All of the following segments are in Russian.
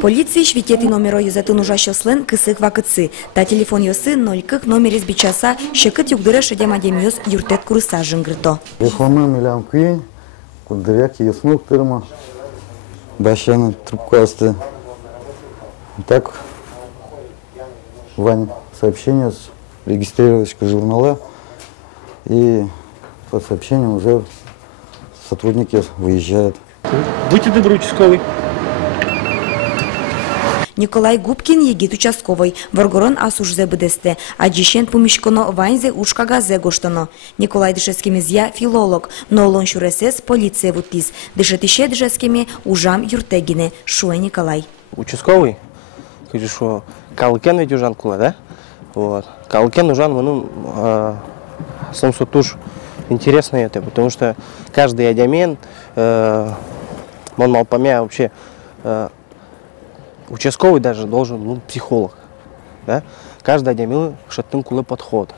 Полиции швитети номеро юзатын ужащослен кысык вакытсы. Та телефон йосы 0 номер избичаса шекыт югдыра шедем адемиоз юртет курыса жынгырто. Телефоны милям куин, кудыряк яснук тырма. Башяны трубку асты. Так, Ваня, сообщение с регистрировочкой журнала. И по сообщению уже сотрудники выезжают. Будьте добры, участковый. Николай Губкин егит участковый. Воргорон асужзе бдесте. Аджишен пумишконо вайнзе ушкагазе гоштоно. Николай Дышескимизья филолог. Но лон шуресес полиция вутис. Дышетище Дышескими ужам юртегине. Шуэ Николай. Участковый? Кажу, что калыкен ведь ужан кула, да? Вот. Калыкен ужан, ну, самсотуш интересно это, потому что каждый адямен, он малпомя вообще, участковый даже должен, ну, психолог, да? Каждый адямен шаттын кулы подход.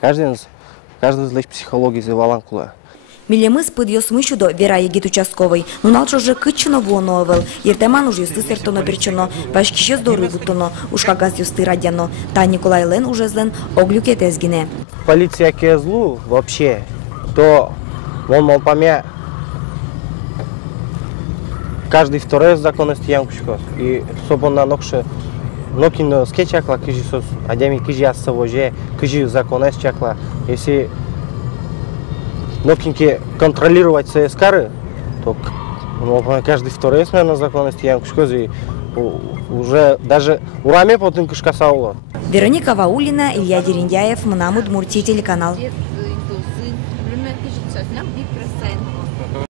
Каждый злечь психологии завалан кула. Милемыс подъёс мыщудо вера егит участковый. Нуналчо же кыччино воновел. Ертеман уж юсты сертоно берчоно. Башкище здоровый бутоно. Ушкагаз юсты радяно. Та Николай Лен уже злен оглюке тезгине. Полиция кезлу вообще, то он малпомя каждый второй законности ямкушкос. И собон на нокше нокино скетчакла кижи сос адями кижи ассавоже кижи законность чакла. Если нокинки контролировать ЦСКР, то каждый второй на законности ямкушкос и уже даже ураме потом кышкасаула. Вероника Ваулина, Илья Дерендяев, Мнам Удмуртия, телеканал.